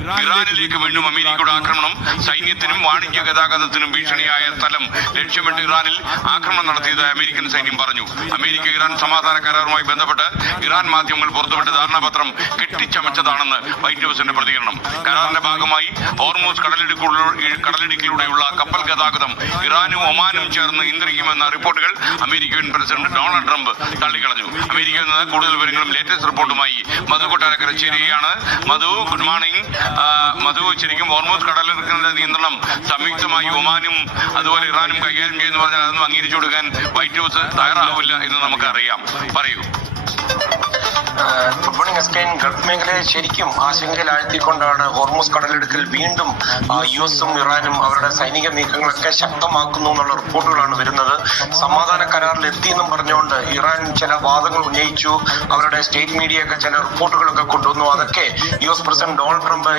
ഇറാനിലേക്ക് വീണ്ടും അമേരിക്കയുടെ ആക്രമണം. സൈന്യത്തിനും വാണിജ്യ ഗതാഗതത്തിനും ഭീഷണിയായ സ്ഥലം ലക്ഷ്യമിട്ട് ഇറാനിൽ ആക്രമണം നടത്തിയതായി അമേരിക്കൻ സൈന്യം പറഞ്ഞു. അമേരിക്ക ഇറാൻ സമാധാന കരാറുമായി ബന്ധപ്പെട്ട് ഇറാൻ മാധ്യമങ്ങൾ പുറത്തുവിട്ട ധാരണാപത്രം കെട്ടിച്ചമച്ചതാണെന്ന് വൈറ്റ് ഹൌസിന്റെ പ്രതികരണം. കരാറിന്റെ ഭാഗമായി ഹോർമൂസ് കടലിടുക്കിലൂടെയുള്ള കപ്പൽ ഗതാഗതം ഇറാനും ഒമാനും ചേർന്ന് നിയന്ത്രിക്കുമെന്ന റിപ്പോർട്ടുകൾ അമേരിക്കൻ പ്രസിഡന്റ് ഡൊണാൾഡ് ട്രംപ് തള്ളിക്കളഞ്ഞു. അമേരിക്കയിൽ നിന്ന് കൂടുതൽ വിവരങ്ങളും ലേറ്റസ്റ്റ് റിപ്പോർട്ടുമായി മധു കൊട്ടാരക്കര ചേരുകയാണ്. മധു, ഗുഡ് മോർണിംഗ്. മധു, ശരിക്കും ഹോർമൂസ് കടലിടുക്കിന്റെ നിയന്ത്രണം സംയുക്തമായി ഒമാനും അതുപോലെ ഇറാനും കൈകാര്യം ചെയ്യുന്നു പറഞ്ഞാൽ അതൊന്നും അംഗീകരിച്ചു കൊടുക്കാൻ വൈറ്റ് ഹൌസ് തയ്യാറാവില്ല എന്ന് നമുക്കറിയാം. പറയൂ. Good morning എസ്കൈൻ. ഗൾഫ് മേഖലയെ ശരിക്കും ആശങ്കയിലാഴ്ത്തിക്കൊണ്ടാണ് ഹോർമൂസ് കടലിടുക്കിൽ വീണ്ടും യുഎസും ഇറാനും അവരുടെ സൈനിക നീക്കങ്ങളൊക്കെ ശക്തമാക്കുന്നു എന്നുള്ള റിപ്പോർട്ടുകളാണ് വരുന്നത്. സമാധാന കരാറിൽ എത്തിയെന്നും പറഞ്ഞുകൊണ്ട് ഇറാൻ ചില വാദങ്ങൾ ഉന്നയിച്ചു. അവരുടെ സ്റ്റേറ്റ് മീഡിയ ഒക്കെ ചില റിപ്പോർട്ടുകളൊക്കെ കൊണ്ടുവന്നു. അതൊക്കെ യുഎസ് പ്രസിഡന്റ് ഡൊണാൾഡ് ട്രംപ്